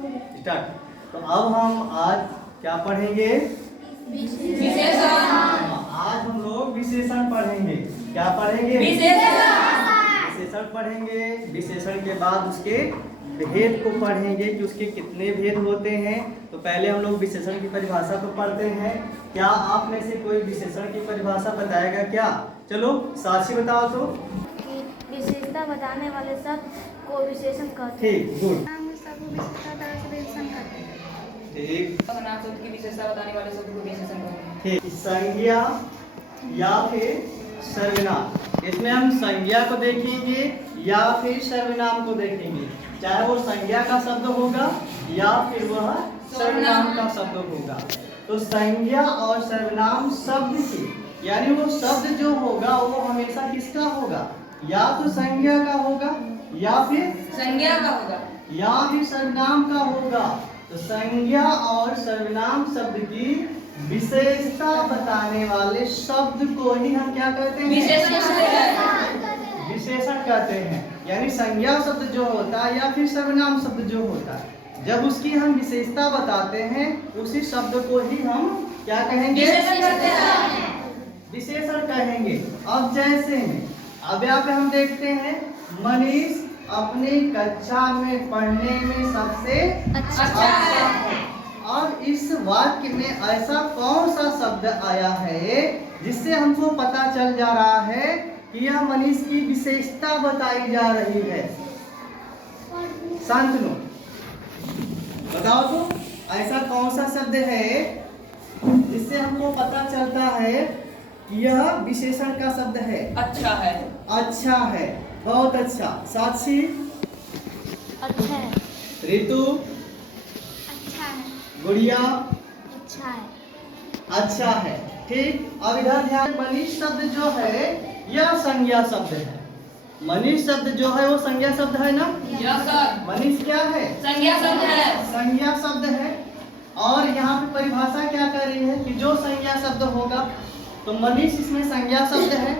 Start. तो अब हम आज क्या पढ़ेंगे? विशेषण। आज हम लोग विशेषण पढ़ेंगे। क्या पढ़ेंगे? विशेषण पढ़ेंगे। विशेषण के बाद उसके भेद को पढ़ेंगे कि उसके कितने भेद होते हैं। तो पहले हम लोग विशेषण की परिभाषा को पढ़ते हैं। क्या आप में से कोई विशेषण की परिभाषा बताएगा क्या? चलो साक्षी बताओ तो। विशेषता बताने वाले शब्द को विशेषण कहते हैं। ठीक, गुड। ठीक, शब्द की विशेषता बताने वाले शब्द को विशेषण कहते हैं। ठीक। संज्ञा या फिर सर्वनाम, इसमें हम संज्ञा को देखेंगे या फिर सर्वनाम को देखेंगे। चाहे वो संज्ञा का शब्द होगा या फिर वह सर्वनाम का शब्द होगा। तो संज्ञा और सर्वनाम शब्द की, यानी वो शब्द जो होगा वो हमेशा किसका होगा? या तो संज्ञा का होगा या फिर संज्ञा का होगा या फिर सर्वनाम का होगा। तो संज्ञा और सर्वनाम शब्द की विशेषता बताने वाले शब्द को ही हम क्या कहते हैं? विशेषण कहते हैं। यानी संज्ञा शब्द जो होता है या फिर सर्वनाम शब्द जो होता है, जब उसकी हम विशेषता बताते हैं उसी शब्द को ही हम क्या कहेंगे? विशेषण कहेंगे। अब जैसे में अब यहाँ पे हम देखते हैं, मनीष अपनी कक्षा में पढ़ने में सबसे अच्छा है। अब इस वाक्य में ऐसा कौन सा शब्द आया है जिससे हमको पता चल जा रहा है कि यह मनीष की विशेषता बताई जा रही है? शांतनु बताओ तो, ऐसा कौन सा शब्द है जिससे हमको पता चलता है कि यह विशेषण का शब्द है? अच्छा है। अच्छा है, बहुत अच्छा। साक्षी? अच्छा है। ऋतु? अच्छा है। गुड़िया? अच्छा है। अच्छा है। ठीक। अब इधर ध्यान, मनीष शब्द जो है यह संज्ञा शब्द है। मनीष शब्द जो है वो संज्ञा शब्द है ना? Yes sir. मनीष क्या है? संज्ञा शब्द है। संज्ञा शब्द है। और यहाँ पे परिभाषा क्या कर रही है कि जो संज्ञा शब्द होगा, तो मनीष इसमें संज्ञा शब्द है।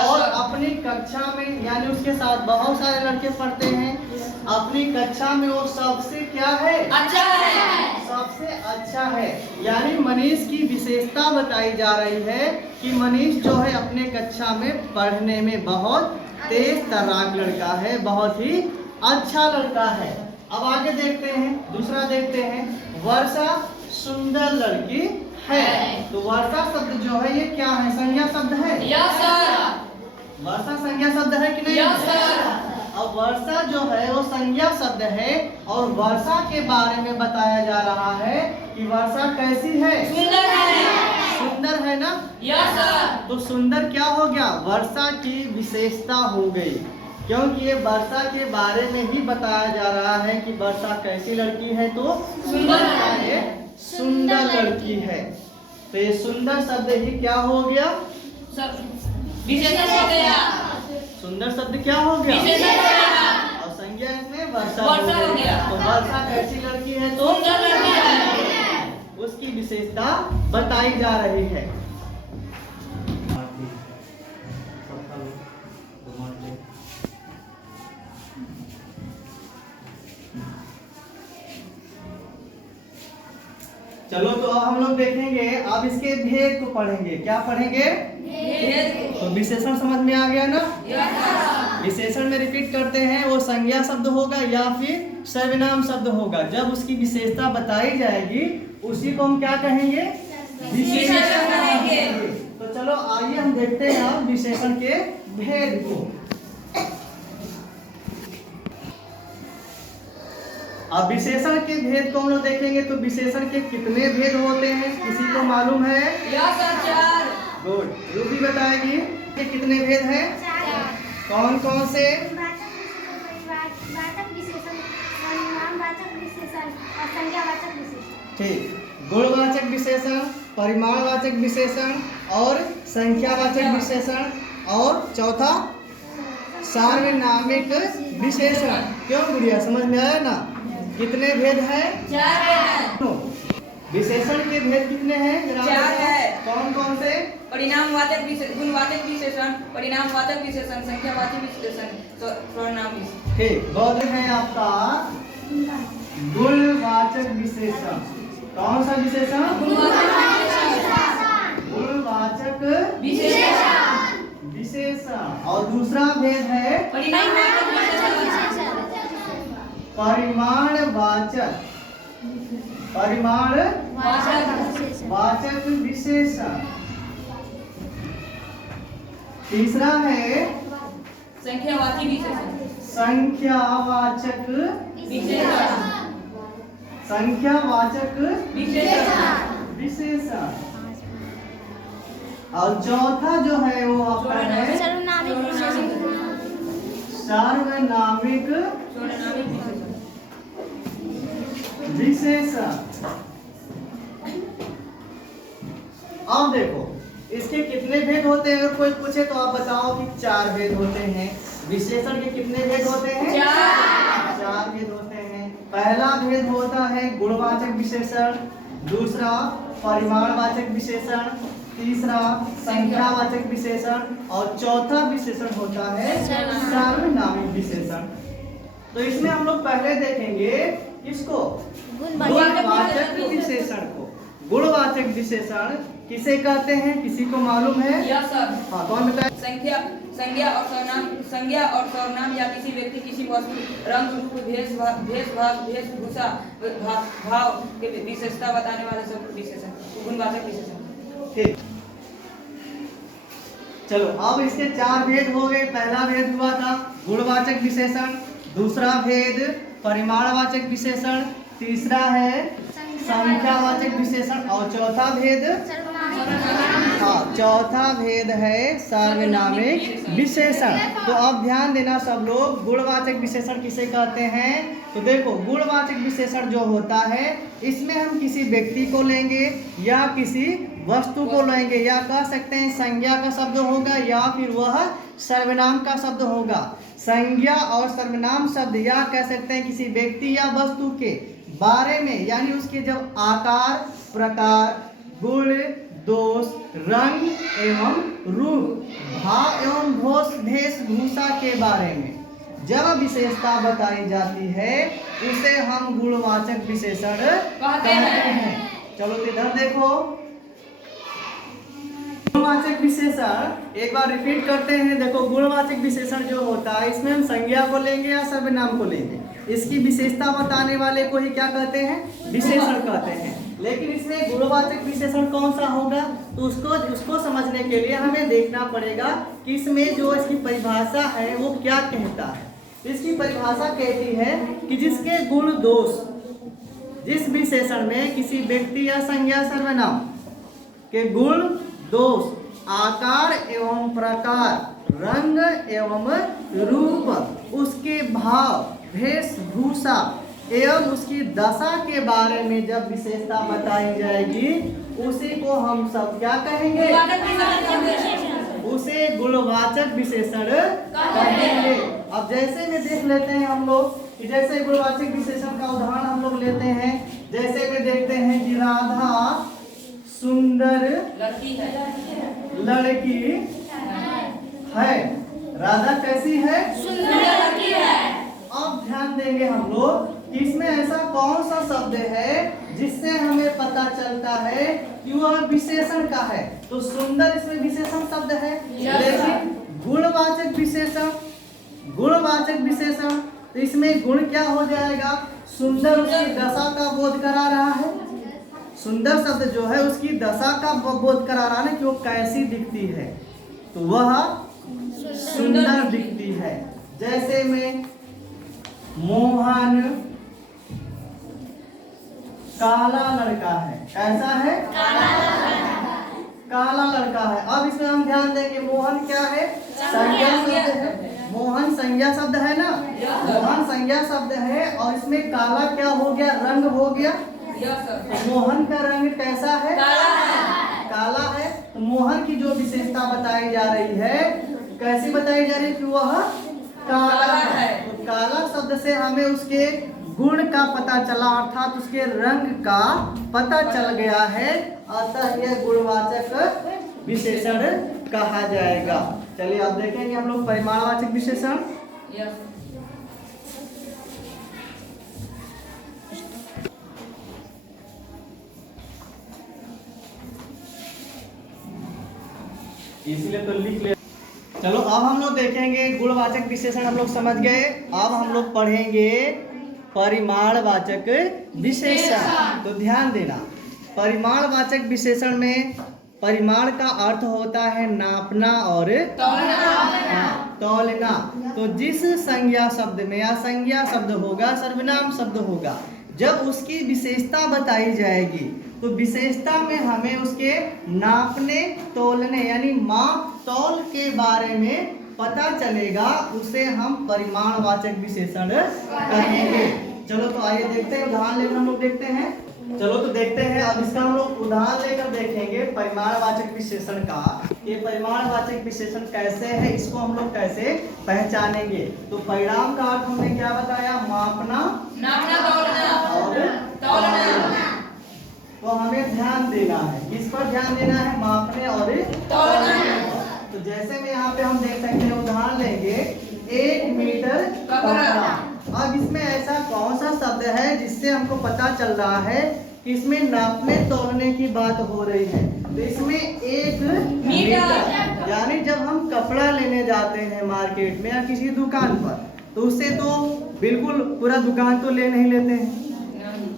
और अपनी कक्षा में, यानी उसके साथ बहुत सारे लड़के पढ़ते हैं, अपनी कक्षा में वो सबसे क्या है? अच्छा है। सबसे अच्छा है। यानी मनीष की विशेषता बताई जा रही है कि मनीष जो है अपने कक्षा में पढ़ने में बहुत तेज तर्राक लड़का है, बहुत ही अच्छा लड़का है। अब आगे देखते हैं, दूसरा देखते हैं, वर्षा सुंदर लड़की है। तो वर्षा शब्द जो है ये क्या है? संज्ञा शब्द है। Yes sir. वर्षा संज्ञा शब्द है कि नहीं? Yes sir. अब वर्षा जो है वो संज्ञा शब्द है और वर्षा के बारे में बताया जा रहा है कि वर्षा कैसी है? सुंदर है। सुंदर है ना? Yes sir. तो सुंदर क्या हो गया? वर्षा की विशेषता हो गई, क्योंकि ये वर्षा के बारे में ही बताया जा रहा है कि वर्षा कैसी लड़की है? तो सुंदर है। सुंदर लड़की है। तो ये सुंदर शब्द ही क्या हो गया? विशेषण हो गया। सुंदर शब्द क्या हो गया? विशेषण हो गया। और संज्ञा इसमें वर्षा वर्षा हो गया। तो वर्षा कैसी लड़की है? तो सुंदर लड़की है। उसकी विशेषता बताई जा रही है। चलो तो अब हम लोग देखेंगे, अब इसके भेद को पढ़ेंगे। क्या पढ़ेंगे? भेद। तो विशेषण समझ में आ गया ना? Yes sir. विशेषण में रिपीट करते हैं, वो संज्ञा शब्द होगा या फिर सर्वनाम शब्द होगा। जब उसकी विशेषता बताई जाएगी उसी को हम क्या कहेंगे? विशेषण कहेंगे। तो चलो आइए हम देखते हैं अब विशेषण के भेद को। अब विशेषण के भेद को हम लोग देखेंगे। तो विशेषण के कितने भेद होते हैं किसी को मालूम है? Yes sir, 4। गुड। रूबी बताएगी कि कितने भेद हैं? कौन कौन से? ठीक। गुणवाचक विशेषण, परिमाणवाचक विशेषण और संख्यावाचक विशेषण, और चौथा सार्वनामिक विशेषण। क्यों गुड़िया, समझ में आया ना? कितने भेद हैं? 4 है। विशेषण के भेद कितने हैं? 4 है। कौन कौन से? परिणामवाचक विशेषण, गुणवाचक विशेषण, परिणामवाचक विशेषण, संख्यावाचक विशेषण, सर्वनाम विशेषण। ठीक, बहुत है आपका गुणवाचक गुणवाचक विशेषण। कौन सा विशेषण? गुणवाचक विशेषण। और दूसरा भेद है परिमाणवाचक विशेषण। तीसरा है संख्यावाची विशेषण। संख्यावाचक विशेषण। और चौथा जो है वो आपका है सर्वनामिक विशेषण। सार्वनामिक विशेषण। अब देखो इसके कितने भेद होते हैं? अगर कोई पूछे तो आप बताओ कि 4 भेद होते हैं। विशेषण के कितने भेद होते हैं? 4 भेद होते हैं। पहला भेद होता है गुणवाचक विशेषण, दूसरा परिमाणवाचक विशेषण, तीसरा संख्यावाचक विशेषण और चौथा विशेषण होता है सार्वनामिक विशेषण। तो इसमें हम लोग पहले देखेंगे इसको गुणवाचक विशेषण को। गुणवाचक विशेषण किसे कहते हैं? किसी को मालूम है? Yes sir. हाँ, कौन बताए? संज्ञा और सर्वनाम या किसी व्यक्ति, किसी वस्तु, रंग, रूप, वेशभूषा, भाव के विशेषता बताने वाले सब विशेषण गुणवाचक विशेषण। ठीक, चलो अब इसके 4 भेद हो गए। पहला भेद हुआ था गुणवाचक विशेषण, दूसरा भेद परिमाणवाचक विशेषण, तीसरा है संख्यावाचक विशेषण और चौथा भेद है सार्वनामिक विशेषण। तो अब ध्यान देना सब लोग, गुणवाचक विशेषण किसे कहते हैं? तो देखो गुणवाचक विशेषण जो होता है इसमें हम किसी व्यक्ति को लेंगे या किसी वस्तु को लेंगे, या कह सकते हैं संज्ञा का शब्द होगा या फिर वह सर्वनाम का शब्द होगा। संज्ञा और सर्वनाम शब्द या कह सकते हैं किसी व्यक्ति या वस्तु के बारे में, यानी उसके जब आकार, प्रकार, गुण, दोष, रंग एवं रूप, भाव एवं वेशभूषा के बारे में जब विशेषता बताई जाती है उसे हम गुणवाचक विशेषण कहते हैं। चलो इधर देखो, गुणवाचक विशेषण एक बार रिपीट करते हैं। देखो गुणवाचक विशेषण जो होता है इसमें हम संज्ञा को लेंगे या सर्वनाम को लेंगे। इसकी विशेषता बताने वाले को ही क्या कहते हैं? विशेषण कहते हैं। लेकिन इसमें गुणवाचक विशेषण कौन सा होगा तो उसको समझने के लिए हमें देखना पड़ेगा कि इसमें जो इसकी परिभाषा है वो क्या कहता है। इसकी परिभाषा कहती है कि जिसके गुण दोष, जिस विशेषण में किसी व्यक्ति या संज्ञा सर्वनाम के गुण दोष, आकार एवं प्रकार, रंग एवं रूप, उसके भाव, वेशभूषा एवं उसकी दशा के बारे में जब विशेषता बताई जाएगी उसी को हम सब क्या कहेंगे? उसे गुणवाचक विशेषण कहेंगे। अब जैसे में देख लेते हैं हम लोग कि जैसे गुणवाचक विशेषण का उदाहरण हम लोग लेते हैं। जैसे में देखते हैं कि राधा सुंदर लड़की है। राधा कैसी है? सुंदर लड़की है। अब ध्यान देंगे हम लोग कि इसमें ऐसा कौन सा शब्द है जिससे हमें पता चलता है कि वह विशेषण का है। तो सुंदर इसमें विशेषण शब्द है, लेकिन गुणवाचक विशेषण तो इसमें गुण क्या हो जाएगा? सुंदर उसकी दशा का बोध करा रहा है। सुंदर शब्द जो है उसकी दशा का बोध करा रहा है कि वो कैसी दिखती है, तो वह सुंदर दिखती है। जैसे में मोहन काला लड़का है। कैसा है? काला लड़का है। अब इसमें हम ध्यान देंगे मोहन क्या है? संज्ञा शब्द है। मोहन संज्ञा शब्द है ना? मोहन संज्ञा शब्द है और इसमें काला क्या हो गया? रंग हो गया। मोहन का रंग कैसा है? काला है। तो मोहन की जो विशेषता बताई जा रही है कैसी बताई जा रही है कि वह काला है। तो काला शब्द से हमें उसके गुण का पता चला, अर्थात उसके रंग का पता चल गया है, अतः यह गुणवाचक विशेषण कहा जाएगा। चलिए अब देखेंगे हम लोग परिमाणवाचक विशेषण। इसीलिए तो लिख ले। चलो अब हम लोग देखेंगे गुणवाचक विशेषण हम लोग समझ गए। अब हम लोग पढ़ेंगे परिमाणवाचक विशेषण। तो ध्यान देना, परिमाणवाचक विशेषण में परिमाण का अर्थ होता है नापना और तौलना। तो जिस संज्ञा शब्द में या संज्ञा शब्द होगा, सर्वनाम शब्द होगा, जब उसकी विशेषता बताई जाएगी तो विशेषता में हमें उसके नापने तौलने यानी माप तौल के बारे में पता चलेगा, उसे हम परिमाणवाचक विशेषण कहेंगे। चलो तो आइए देखते हैं, उदाहरण लेकर हम लोग देखते हैं। चलो तो देखते हैं, अब इसका हम लोग उदाहरण लेकर देखेंगे परिमाणवाचक विशेषण का। ये परिमाणवाचक विशेषण कैसे है, इसको हम लोग कैसे पहचानेंगे। तो परिणाम का अर्थ हमने क्या बताया, मापना, नापना, तौलना और तौलना। तो हमें ध्यान देना है, किस पर ध्यान देना है, मापने और तौलना। तो जैसे में यहाँ पे हम देख सकते हैं, उदाहरण लेंगे 1 मीटर कपड़ा। अब इसमें ऐसा कौन सा शब्द है जिससे हमको पता चल रहा है कि इसमें नापने तौलने की बात हो रही है। तो इसमें 1 मीटर, यानी जब हम कपड़ा लेने जाते हैं मार्केट में या किसी दुकान पर, तो उससे तो बिल्कुल पूरा दुकान तो ले नहीं लेते हैं,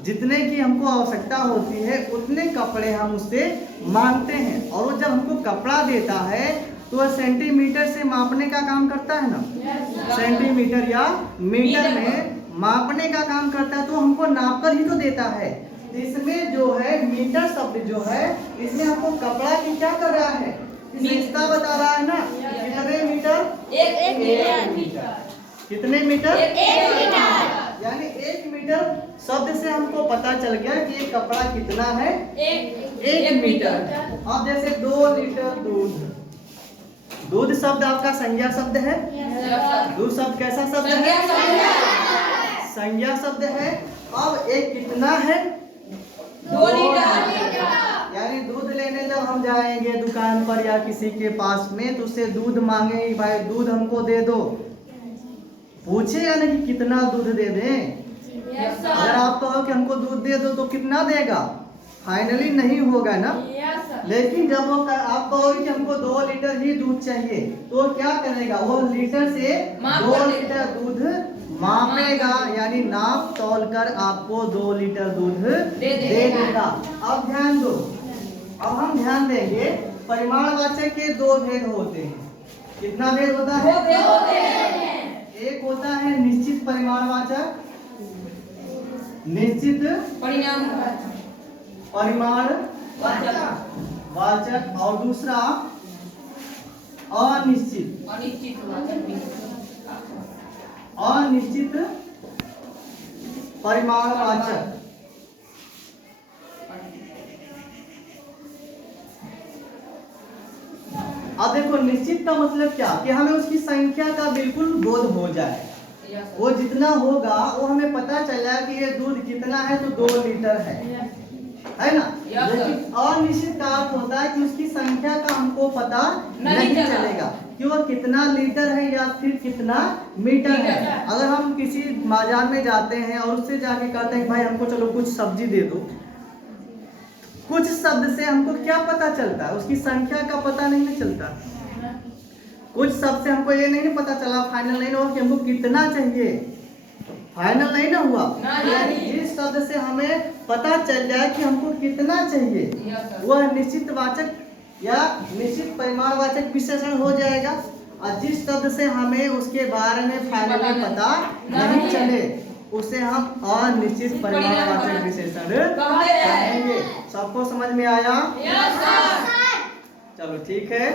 जितने की हमको आवश्यकता होती है उतने कपड़े हम उससे मांगते हैं। और वो जब हमको कपड़ा देता है तो वह सेंटीमीटर से मापने का काम करता है ना, सेंटीमीटर या मीटर में मापने का काम करता है, तो हमको नाप कर ही तो देता है। इसमें जो है मीटर शब्द जो है, इसमें हमको कपड़ा की क्या कर रहा है, विशेषता बता रहा है ना। कितने मीटर, 1 मीटर। कितने मीटर, 1 मीटर। यानी 1 मीटर शब्द से हमको पता चल गया कि ये कपड़ा कितना है, 1 मीटर। अब जैसे 2 लीटर दूध, दूध शब्द आपका संज्ञा शब्द है। दूध शब्द कैसा शब्द है, संज्ञा शब्द है। अब एक कितना है, 2 लीटर। यानी दूध लेने जब हम जाएंगे दुकान पर या किसी के पास में, तो उससे दूध मांगे, भाई दूध हमको दे दो, पूछेगा ना कि कितना दूध दे दें। अगर आप कहो कि हमको दूध दे दो तो कितना देगा, फाइनली नहीं होगा ना। लेकिन जब वो आप कहो कि हमको 2 लीटर ही दूध चाहिए, तो क्या करेगा, वो लीटर से 2 लीटर दूध मापेगा, यानी नाप तौल कर आपको 2 लीटर दूध दे देगा। अब ध्यान दो, अब हम ध्यान देंगे, परिमाणवाचक के 2 भेद होते हैं। कितना भेद होता है, एक होता है निश्चित परिमाणवाचक, निश्चित परिमाण वाचक, और दूसरा अनिश्चित परिमाणवाचक। अब देखो, निश्चित का मतलब क्या, कि हमें उसकी संख्या का बिल्कुल बोध हो जाए, वो जितना होगा वो हमें पता चला कि ये दूध कितना है, तो 2 लीटर है ना। लेकिन अनिश्चित का अर्थ होता है कि उसकी संख्या का हमको पता नहीं चलेगा कि वो कितना लीटर है या फिर कितना मीटर है। अगर हम किसी बाजार में जाते हैं और उससे जाके कहते हैं भाई हमको चलो कुछ सब्जी दे दो, कुछ शब्द से हमको क्या पता चलता है, उसकी संख्या का पता नहीं चलता। कुछ शब्द से हमको ये नहीं पता चला, फाइनल नहीं हुआ कि हमको कितना चाहिए, फाइनल नहीं ना हुआ। यानी जिस शब्द से हमें पता चल जाए कि हमको कितना चाहिए, वह निश्चित वाचक या निश्चित परिमाणवाचक विशेषण हो जाएगा। और जिस शब्द से हमें उसके बारे में फाइनली पता नहीं चले, उसे हम अनिश्चित परिमाणवाचक विशेषण कहेंगे। सबको समझ में आया? चलो ठीक है।